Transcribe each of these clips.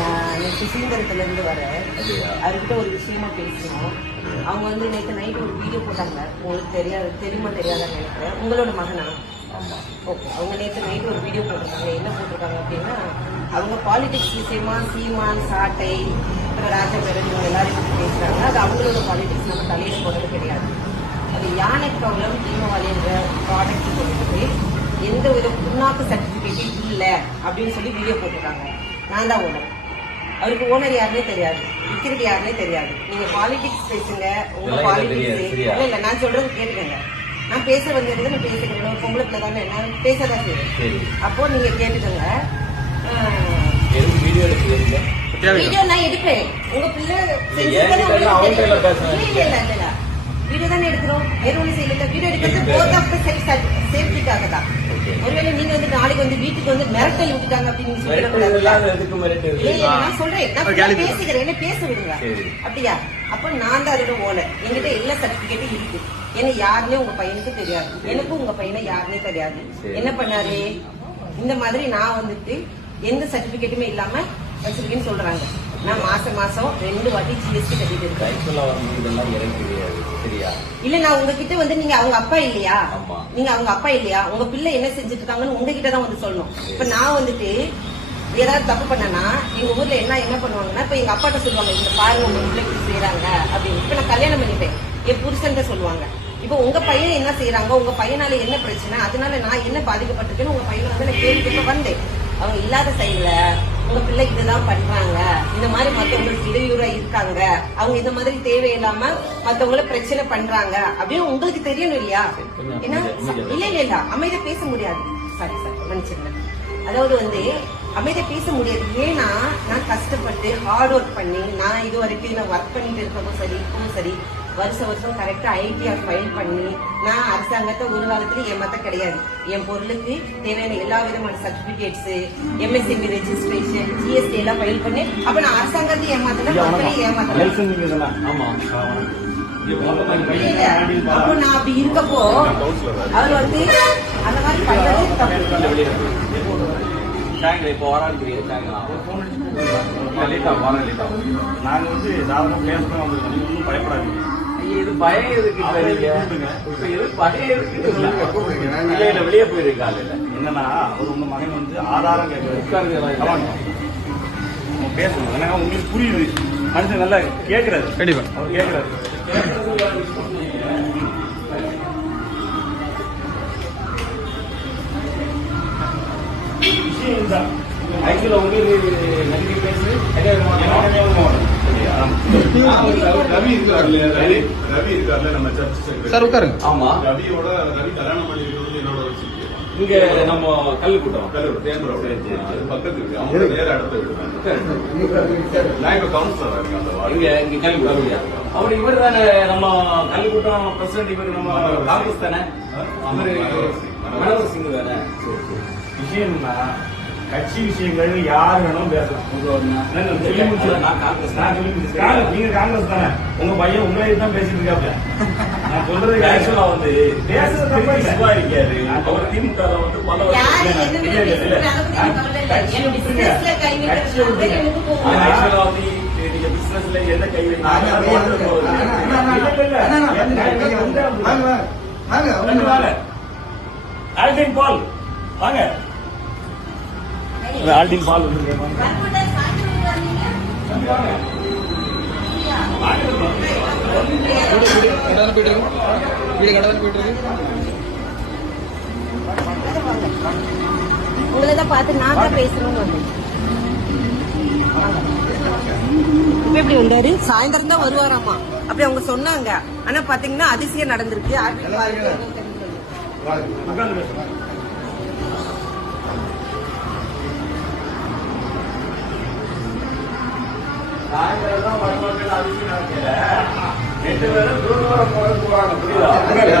நான் சுசீந்திரத்துல இருந்து வரேன். அவர்கிட்ட ஒரு விஷயமா பேசணும். அவங்க வந்து நேற்று நைட்டு ஒரு வீடியோ போட்டாங்க. உங்களுக்கு தெரியுமா தெரியாதான்னு நினைக்கிறேன். உங்களோட மகனா? ஓகே. அவங்க நேற்று நைட்டு ஒரு வீடியோ போட்டிருக்காங்க. என்ன போட்டிருக்காங்க அப்படின்னா, அவங்க பாலிடிக்ஸ் விஷயமா சீமான், சாட்டை, ராஜபேரன் இவங்க எல்லாரும் பற்றி பேசுறாங்க. அது அவங்களோட பாலிடிக்ஸ் நம்ம தலையில போடுறது கிடையாது. அது யானை ப்ராப்ளம் தீபாவளின்ற ப்ராடக்ட் போட்டுட்டு எந்த ஒரு புண்ணாக்கு சர்டிபிகேட்டும் இல்லை அப்படின்னு சொல்லி வீடியோ போட்டிருக்காங்க. நான் தான் ஓனர். அவருக்கு ஓனர் யாருன்னே தெரியாது, விற்கிறது யாருன்னே தெரியாது. நீங்க பாலிடிக்ஸ் பேசுங்க, உங்க பாலிடிக்ஸ் இல்ல. நான் சொல்றது கேட்டுக்கங்க. நான் பேச வந்திருந்தது நான் பேசுகிறேன். ஒரு பொம்பளை பிள்ளை தானே, நான் பேசதான் செய்வேன். அப்போ நீங்க கேட்டுக்கோங்க. வீடியோ நான் எடுப்பேன். உங்க பிள்ளை வீடியோ தானே எடுக்கிறோம். வேற ஒண்ணு செய்யல. வீடியோ எடுக்கிறது போத் ஆஃப் தி சேஃப்டிக்காக தான். ஒருவேளை நீங்க வந்து நாளைக்கு வந்து வீட்டுக்கு வந்து மிரட்டல் விட்டுட்டாங்க அப்படின்னு நான் சொல்றேன். நான் பேசுகிறேன், என்ன பேச விடுங்க. அப்படியா? அப்ப நான் தான் அதோட ஓனர். என்கிட்ட எல்லா சர்டிபிகேட்டும் இருக்கு. ஏன்னா யாருன்னே உங்க பையனுக்கு தெரியாது, எனக்கும் உங்க பையனை யாருன்னே தெரியாது. என்ன பண்ணாரு, இந்த மாதிரி நான் வந்துட்டு எந்த சர்டிபிகேட்டுமே இல்லாம வச்சிருக்கேன்னு சொல்றாங்க. நான் மாசம் 2 வாட்டி ஜிஎஸ்டி கட்டிட்டு இருக்கேன். இல்ல, நான் உங்ககிட்ட வந்து நீங்க அவங்க அப்பா இல்லையா, நீங்க அவங்க அப்பா இல்லையா, உங்க பிள்ளை என்ன செஞ்சுட்டு இருக்காங்கன்னு உங்ககிட்ட தான் வந்து சொல்லணும். இப்ப நான் வந்துட்டு ஏதாவது தப்பு பண்ணனா எங்க ஊர்ல என்ன பண்ணுவாங்கன்னா, இப்ப எங்க அப்பாட்ட சொல்லுவாங்க, இந்த பாருங்க உங்க பிள்ளைக்கு செய்யறாங்க அப்படின்னு. இப்ப நான் கல்யாணம் பண்ணிட்டேன், என் புருஷன் சொல்லுவாங்க. இப்ப உங்க பையன் என்ன செய்யறாங்க, உங்க பையனால என்ன பிரச்சனை, அதனால நான் என்ன பாதிக்கப்பட்டிருக்கேன்னு உங்க பையனை வந்து நான் கேள்வி வந்தேன். அவங்க இல்லாத சைடுல உங்க பிள்ளை இதுதான் பண்றாங்க, இந்த மாதிரி மத்தவங்களுக்கு இடையூறா இருக்காங்க, அவங்க இந்த மாதிரி தேவையில்லாம மத்தவங்கள பிரச்சனை பண்றாங்க அப்படின்னு உங்களுக்கு தெரியணும் இல்லையா? ஏன்னா இல்ல அமைதியா பேச முடியாது. சாரி மன்னிச்சிருங்க. அதாவது வந்து அமைதியா பேச முடியாது. ஏன்னா நான் கஷ்டப்பட்டு ஹார்ட் ஒர்க் பண்ணி நான் இது வரைக்கும் நான் ஒர்க் பண்ணிட்டு இருக்கவும் சரி, இப்பவும் சரி, வருஷம் கரெக்டா ஐடிஆர் ஃபைல் பண்ணி நான் அரசாங்கத்தை ஒரு காலத்துல ஏமாத்த கிடையாது. என் பொருளுக்கு தேவையான எல்லா விதமான சர்டிபிகேட்ஸ், எம்எஸ்எம்பி ரெஜிஸ்ட்ரேஷன், ஜிஎஸ்டி எல்லாம் ஃபைல் பண்ணி அப்ப நான் அரசாங்கத்தை ஏமாத்தல, மக்களையும் ஏமாத்தல. அப்போ நான் அப்படி இருக்கப்போ அவர் வந்து அந்த மாதிரி பண்றது தப்பு. இப்போ நாங்க வந்து சாதாரண பேசணும் வந்திருக்கோம். பயப்படாதீங்க. இது பயம் எதுக்கு? வெளியே போயிருக்காங்க. என்னன்னா ஒரு உங்க மகன் வந்து ஆதாரம் கேட்கறாரு, பேசணும். ஏன்னா உங்களுக்கு புரியுது, மனுஷன் நல்லா கேட்கறாரு. கண்டிப்பா அவர் கேட்கறாரு. விஷயம் தான் ஆக்சுவலா உங்களுக்கு நன்றி பேசு. ரவி இருக்காருல்ல நம்ம சர்ச் சார் உட்காருங்க. ஆமா, ரவி கல்யாணம் பண்ணி என்னோட வச்சிருக்கேன். இங்க நம்ம கல்லுக்கூட்டம் பக்கத்து இருக்கு. அவங்க நேர அடுத்த வீடு. நான் இப்ப கவுன்சிலர் இருக்கேன் அந்த வார்டு. இங்க கல்லுக்கூட்டம். அப்படி இவர் தானே நம்ம கல்லுக்கூட்டம் பிரசிடண்ட். இவர் நம்ம காங்கிரஸ் தானே, மனோகர் சிங் தானே. விஷயம்னா கட்சி விஷயங்கள் யார் வேணும் பேசலாம். நீங்க காங்கிரஸ் தானே, உங்க பையன் உங்களை தான் பேசிட்டு இருக்காப்ல. நான் சொல்றது ஆக்சுவலா வந்து பேசுறது இருக்காரு. அவர் திமுக வந்து பல பிசினஸ்ல எந்த கை ஆல்டின் பால் வாங்க. ஆல்டின் பால் உங்களதான் பார்த்து நான் தான் பேசணும்னு வந்தேன். இப்ப எப்படி வந்தாரு? சாயந்தரம் தான் வருவாராமா அப்படி அவங்க சொன்னாங்க. ஆனா பாத்தீங்கன்னா அதிசயம் நடந்திருக்கு. சாயந்தரம் வருவாங்க. அதிசயம் நடக்கல. 2 பேரும் தூரம் போறாங்க. புரியுதா?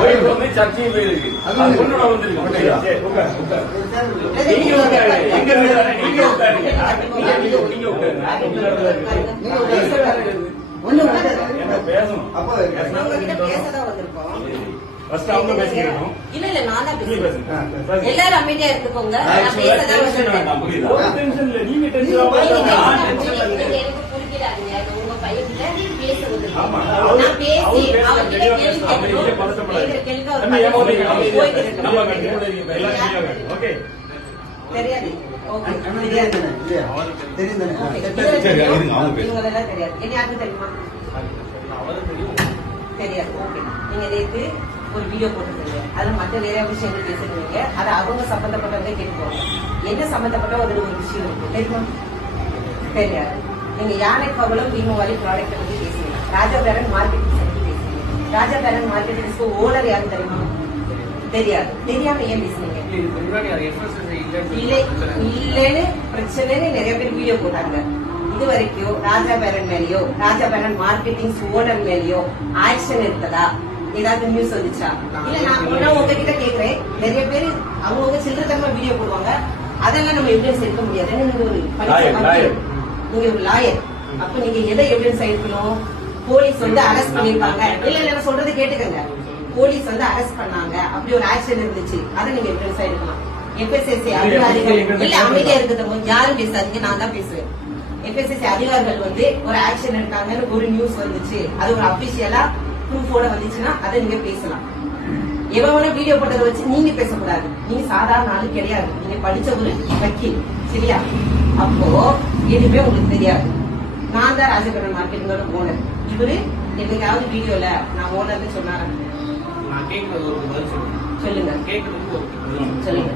போயிட்டு வந்து சர்ச்சையும் போயிருக்கு. அது ஒண்ணு வந்திருக்கு. நீங்க உட்காரு. எங்க நீங்க உட்காருங்க. நீங்க உட்காருங்க. பேசணும். அப்ப பேசதான் வந்திருக்கோம். ஃபர்ஸ்ட் அவங்க பேசிக்கிறோம். இல்ல நான் தான் நீங்க பேசுறேன். பேசுங்க. எல்லாரும் அமைதியா இருந்துக்கோங்க. நான் பேசதான் வந்திருக்கேன். புரியுதா? ஒரு டென்ஷன் இல்ல. நீங்க டென்ஷன் நீங்க ஆகாதீங்க. எனக்கு புரிஞ்சிடாதீங்க. உங்க பையன்கிட்ட பேசுறது. ஆமா. நான் பேசி அவர் அவர்கிட்ட கேள்வி கேட்கணும். பதட்டப்படாது. கேள்வி அவர் நம்ம ஏமாத்தி போயிட்டு நம்ம கண்டிப்பா எல்லாம் தெரியாது. ஓகே. தெரியாது. ஓகே. தெரியும் தெரியாது. தானே ஓகே. சரி, இருங்க, அவங்க பேசுங்க. இவங்களெல்லாம் தெரியாது. என்ன யாருக்கும் தெரியுமா? தெரியாது. ஓகே. நீங்க நேத்து ஒரு வீடியோ போட்டுருக்கீங்க. அதுல மற்ற வேற விஷயங்கள் பேசுறீங்க. அது அவங்க சம்பந்தப்பட்டவங்க கேட்டுக்கோங்க. என்ன சம்பந்தப்பட்ட ஒரு விஷயம் இருக்கு தெரியுமா? தெரியாது. நீங்க யானை கவலம் பீமவாரி ப்ராடக்ட் பத்தி பேசுறீங்க. ராஜா பேரன் மார்க்கெட்டிங் பத்தி பேசுறீங்க. ராஜா பேரன் மார்க்கெட்டிங்ஸ்க்கு ஓனர் யாரு தெரியுமா? தெரியாது. தெரியாம ஏன் பேசுறீங்க? இல்லன்னு பிரச்சனைன்னு நிறைய பேர் வீடியோ போட்டாங்க. இது வரைக்கும் ராஜா பேரன் மேலயோ ராஜா பேரன் மார்க்கெட்டிங் ஓனர் மேலயோ ஆக்ஷன் இருக்குதா? ஏதாவது நியூஸ் வந்துச்சா? இல்ல நான் உங்ககிட்ட கேக்குறேன். நிறைய பேர் அவங்கவுங்க சில்லறத்தனமா வீடியோ போடுவாங்க. அதெல்லாம் நம்ம எவிடன்ஸ் எடுக்க முடியாது. நீங்க ஒரு நீங்க ஒரு லாயர். அப்ப நீங்க எதை எவிடன்ஸ் எடுக்கணும்? போலீஸ் வந்து அரெஸ்ட் பண்ணிருப்பாங்க. இல்ல நான் சொல்றது கேட்டுக்கங்க. போலீஸ் வந்து அரெஸ்ட் பண்ணாங்க. அப்படி ஒரு ஆக்ஷன் இருந்துச்சு. அதை நீங்க எவிடன்ஸ் எடுக்கலாம். FSSC அதிகாரிகள் இல்ல அமைதியா இருக்கிறது யாரும் பேசாதீங்க. நான் தான் பேசுவேன். FSSC அதிகாரிகள் வந்து ஒரு ஆக்ஷன் எடுத்தாங்கன்னு ஒரு நியூஸ் வந்துச்சு. அது ஒரு அபிஷியலா ப்ரூஃபோட வந்துச்சுன்னா அதை நீங்க பேசலாம். எவன வீடியோ போட்டதை வச்சு நீங்க பேசக்கூடாது. நீங்க சாதாரண ஆளு கிடையாது. நீங்க படிச்ச ஒரு வக்கீல். சரியா? அப்போ எதுவுமே உங்களுக்கு தெரியாது. நான் தான் ராஜபுரம் மார்க்கெட்டிங்கோட ஓனர். இவரு என்னைக்காவது வீடியோல நான் ஓனர்னு சொன்னாரு. நான் கேட்கறது ஒரு பதில் சொல்லுங்க. கேட்கறதுக்கு ஒரு பதில் சொல்லுங்க.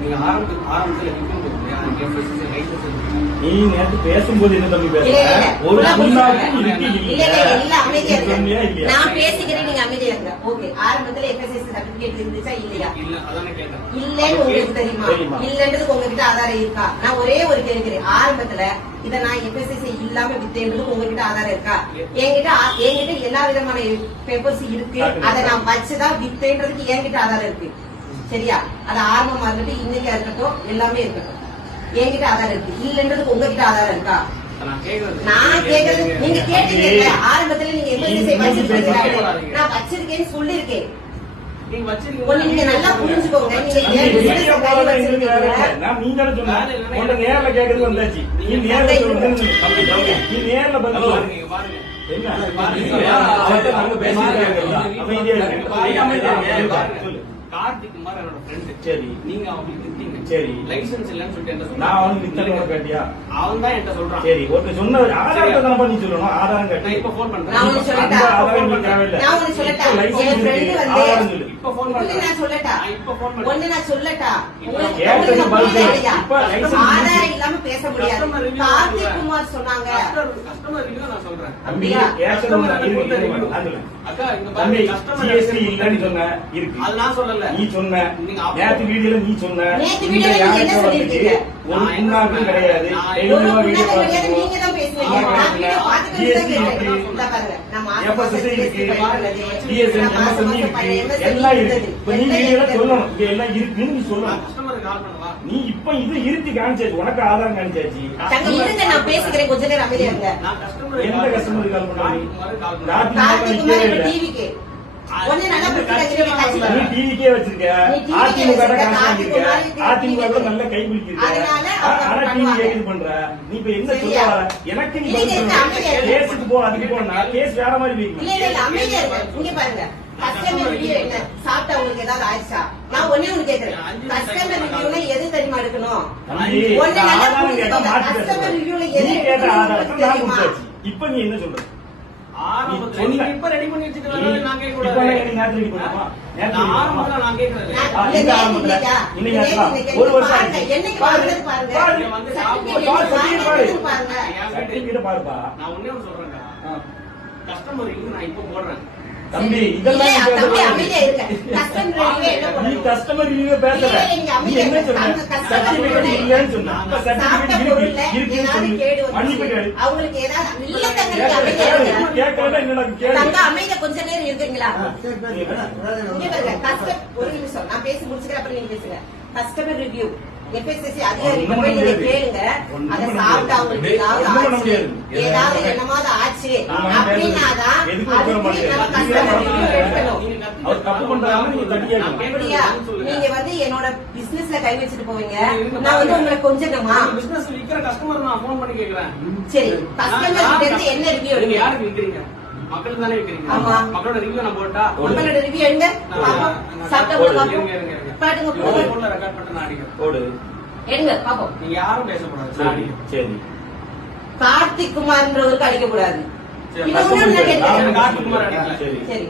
நீங்க ஆரம்பத்துல நிற்கும் போது எனக்கு FSSC லைசன்ஸ் இருக்கு. நீ நேத்து பேசும்போது என்ன தம்பி இல்ல, இல்ல, பேசுற? ஒரு இல்ல, முன்னாடி இல்ல, இருக்கு இல்ல, இல்ல, அமைதியா இருங்க. சொன்னியா இல்லையா? நான் பேசிக்கிறேன், நீங்க அமைதியா இருங்க. ஓகே. ஆரம்பத்துல FSSC சர்டிபிகேட் இருந்துச்சா இல்லையா? இல்ல அதானே கேட்டேன். இல்லன்னு உங்களுக்கு தெரியுமா? இல்லன்றதுக்கு உங்ககிட்ட ஆதாரம் இருக்கா? நான் ஒரே ஒரு கேட்கிறேன். ஆரம்பத்துல இத நான் FSSC இல்லாம வித்தேன்றதுக்கு உங்ககிட்ட ஆதாரம் இருக்கா? என்கிட்ட எல்லா விதமான பேப்பர்ஸ் இருக்கு. அதை நான் வச்சுதான் வித்தேன்றதுக்கு என்கிட்ட ஆதாரம் இருக்கு. சரியா? அது ஆரம்பமா இருக்கட்டும், இன்னைக்கா இருக்கட்டும், எல்லாமே இருக்கட்டும். என்கிட்ட ஆதாரம் இருக்கு. இல்லன்றதுக்கு உங்ககிட்ட ஆதாரம் இருக்கா? நான் கேக்குறது நீங்க கேட்டீங்க. ஆரம்பத்துல நீங்க FSSC வச்சிருக்கீங்க. நான் வச்சிருக்கேன்னு சொல்லிருக்கேன். நீங்க ஒண்ணு நீங்க நல்லா புரிஞ்சுக்கோங்க. நீங்க ஏன் business கையில வச்சிருக்கீங்க? நான் நீங்க தானே சொன்னா உன்ட நேர்ல கேக்குறது வந்தாச்சு. நீ நேர்ல சொல்லுங்க. நீ நேர்ல பதில் சொல்லு. பாருங்க என்ன அவர்கிட்ட அவங்க பேசிட்டாங்க. அமைதியா இருக்கு. சொல்லு. கார்த்திக் குமார் என்னோட ஃப்ரெண்ட். சரி. நீங்க அவங்களுக்கு வித்தீங்க. சரி. லைசன்ஸ் இல்லன்னு சொல்லிட்டு என்ன நான் அவனுக்கு வித்தல கேட்டியா? அவன் தான் என்கிட்ட சொல்றான். சரி. ஒருத்தர் சொன்ன ஆதாரத்தை தான பண்ணி சொல்லணும். ஆதாரம் நான் கேட்டு இப்ப போன் பண்றேன். நான் உனக்கு சொல்லட்டா? ஆதாரம் நீ தேவையில்லை. நான் உனக்கு சொல்லட்டா? லைசன்ஸ் என் friend இருக்கு. வந்து ஆதாரம் சொல்லு. இப்ப போன் ஒண்ணு பண்றேன். நான் சொல்லட்டா? இப்ப போன் பண்றேன். ஒண்ணு நான் சொல்லட்டா? உங்களுக்கு கேட்டது உங்களுக்கு பதில் சொல்லு. புரியலையா? இப்ப license ஆதாரம் இல்லாம பேச முடியாது. Customer review கார்த்திக் குமார் சொன்னாங்க. கஸ்டமர் ரிவ்யூ நான் சொல்றேன். தம்பி கேஷன் இருக்கு. அக்கா இங்க தம்பி பாருங்க கஸ்டமர் GST இல்லன்னு சொன்ன இருக்கு. அது நான் சொல்லல. நீ சொன்ன நீங்க நேத்து வீடியோல நீ சொன்ன நேத்து வீடியோல நீங்க என்ன சொல்லிருக்கீங்க? ஒரு முன்னாக்கும் கிடையாது. ஒரு முன்னாடி கிடையாது, நீங்க தான் பேசுறீங்க. நான் வீடியோ பார்த்துட்டு தான் கேட்டேன். இந்த பாருங்க. நான் FSSC இருக்கு. DSM, நான் மாசம் MSN மாசம் பழைய இருக்கு. MSN எல்லாம் இருக்கு. இருந்தது. இப்ப நீ வீடியோல சொல்லணும். இங்க எல்லாம் இருக்குன்னு நீ சொல்லணும். கஸ்டமருக்கு கால் பண்ணவா? நீ இப்ப இது இருக்கு காமிச்சாச்சு. உனக்கு ஆதாரம் காமிச்சாச்சு. தங்க இருங்க, நான் பேசிக்கிறேன். கொஞ்ச நேரம் அமைதியா இருங்க. நான் கஸ்டமர் எந்த கஸ்டமருக்கு கால் பண்ண நீ? கால் பண்ணேன். கார்த்திக் கார்த்திக் குமார் இப்ப டிவிக்கு ஒண்ணு நல்லா பிரச்சனை நீ டிவிக்கே வச்சிருக்க. நீ TV அதிமுக வச்சிருக்க. காசு வாங்கியிருக்க. கார்த்திக் அதிமுக குமார் நல்ல கை பிடிச்சிருக்க. அதனால அவங்க ஆனா டிவி பண்ணுவாங்க. கேக்குது பண்ற. நீ இப்ப என்ன சொல்ல சரியா? வர? எனக்கு நீ இல்ல, பதில் இல்ல, சொல்லு. அமைதியா இரு. கேஸுக்கு போ, அதுக்கு போனா கேஸ் வேற மாதிரி வைக்கணும். இல்ல இல்ல அமைதியா இருங்க. இங்க பாருங்க. கஸ்டமர் ரிவ்யூ என்ன? சாப்பிட்டா உங்களுக்கு ஏதாவது ஆயிடுச்சா? நான் ஒண்ணே ஒண்ணு கேக்குறேன். கஸ்டமர் ரிவ்யூல எது தெரியுமா எடுக்கணும்? தம்பி, ஒண்ணு நல்லா ஆதாரம் கேட்டா புரிஞ்சுக்கோங்க. மாத்தி கஸ்டமர் பேசுற. ரிவ்யூல நீ எது கேட்ட ஆதாரத்தை எடுக்கணும்னு நான் தெரியுமா? கொடுத்தாச்சு. இப்ப நீ என்ன சொல்ற? ஆரம்பத்துல நீ நீங்க சொன்ன. இப்ப ரெடி பண்ணி வச்சிட்டு வரல நான் கேட்க இப்ப கூடாது. நீ நேத்து ready பண்ணுமா? நேத்து நான் ready ஆரம்பத்துல பண்ணுமா? நான் கேக்குறது. இந்த ஆரம்பத்துல இன்னைக்கு ஆச்சலாம். ஒரு வருஷம் பாருங்க. ஆச்சு. என்னைக்கு வாங்குறது பாருங்க. பாரு. இங்க வந்து certificate பாரு, என்னைக்கு certificate பாரு. வாங்குறது பாருங்க. சர்டிபிகேட் பாருப்பா. நான் ஒண்ணே ஒண்ணு சொல்றேன்டா. ஆ. கஸ்டமர் ரிவ்யூ நான் இப்ப போடுறேன். தம்பி இல்ல, இதெல்லாம் நீ தம்பி பேசக்கூடாது. அமைதியா இருங்க. கஸ்டமர் ரிவ்யூ என்ன நீ பண்ணணும்? கஸ்டமர் ரிவ்யூ பேசல. இல்ல, நீங்க நீ அமைதியா என்ன சொன்ன? இருங்க. customer சர்டிபிகேட் review இல்லன்னு சொன்ன. அப்ப சாப்பிட்ட சர்டிபிகேட் பொருள்ல இருக்கு இருக்குன்னு ஏதாவது சொல்லு. கேடு மன்னிப்பு வந்துச்சு. கேளு. அவங்களுக்கு ஏதாவது இல்ல தங்க, நீங்க அமைதியா இருங்க. கேட்கல என்னடா கேளு. தங்க அமைதியா கொஞ்ச நேரம் இருக்கீங்களா? சரி பேசுறேன். இங்க பாருங்க. ஒரு நிமிஷம் நான் பேசி முடிச்சுக்கிறேன், அப்புறம் நீங்க பேசுங்க. கஸ்டமர் ரிவ்யூ எஃப்எஸ்எஸ்சி அதிகாரிகிட்ட போய் நீங்க கேளுங்க. அதை சாப்பிட்டு அவங்களுக்கு ஏதாவது ஆச்சு, ஏதாவது என்னமாவது ஆச்சு அப்படின்னாதான் அதுக்கு நம்ம கஸ்டமர் எடுக்கணும். அவர் தப்பு பண்றாங்க, நீங்க தட்டி கேட்கணும். அப்படியா? நீங்க வந்து என்னோட பிசினஸ்ல கை வச்சுட்டு போவீங்க, நான் வந்து உங்களை கொஞ்சமா பிசினஸ் விக்கிற கஸ்டமர் நான் போன் பண்ணி கேக்குறேன். சரி, கஸ்டமர் கிட்ட இருந்து என்ன ரிவ்யூ நீங்க எடுங்க? யாருக்கு விக்கிறீங்க? மக்கள் தானே விக்கிறீங்க. ஆமா. மக்களோட ரிவ்யூ நான் போட்டா உங்களோட ரிவ்யூ எடுங்க. பாப்போம். சாப்பிட்ட பாப்போம். பாட்டுங்க போடுங்க. போன்ல ரெக்கார்ட் பண்ணி நான் அடிக்கிறேன். போடு. எடுங்க பாப்போம். நீங்க யாரும் பேசக்கூடாது. நான் சரி அடிக்கிறேன். சரி. கார்த்திக் குமார்ன்றவருக்கு அடிக்க கூடாது. சரி, இன்னொன்னு நான் நான் கேட்கிறேன். கார்த்திக்குமார் அடிக்கல. சரி. சரி,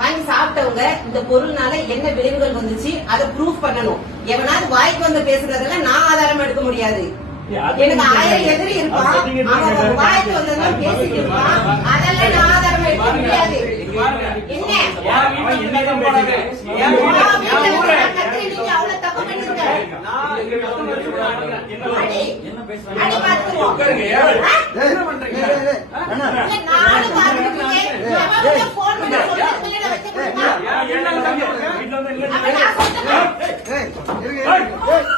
வாங்கி சாப்பிட்டவங்க இந்த பொருள்னால என்ன விளைவுகள் வந்துச்சு அதை ப்ரூஃப் பண்ணணும். எவனாவது வாய்க்கு வந்து பேசுறதெல்லாம் நான் ஆதாரம் எடுக்க முடியாது. எனக்கு 1000 எதிரி இருப்பான், அவன் வாய்க்கு வந்ததெல்லாம் பேசிட்டு இருப்பான், அதெல்லாம் நான் ஆதாரம் எடுக்க முடியாது. என்ன அவன் என்னதான் பேசுறாங்க? என் வீட்டுல, என் ஊர்ல நீங்க அவ்வளவு தப்பு பண்ணிருக்க. நான் எங்க கஸ்டமர் வச்சு நான் அடிக்கிறேன். அடி. என்ன அடி பேசுறாங்க? பார்த்துருவோம். உட்காருங்க. என்ன பண்றீங்க? இல்ல, நானும் பார்த்துருக்கேன். எவன் போன் பண்ணி சொல்றதுக்கு நான் வச்சுக்கிறேன். என்ன பண்றீங்க? வீட்டுல வந்து இல்ல. அவன் நான் சொல்றேன். பேக் கொடு.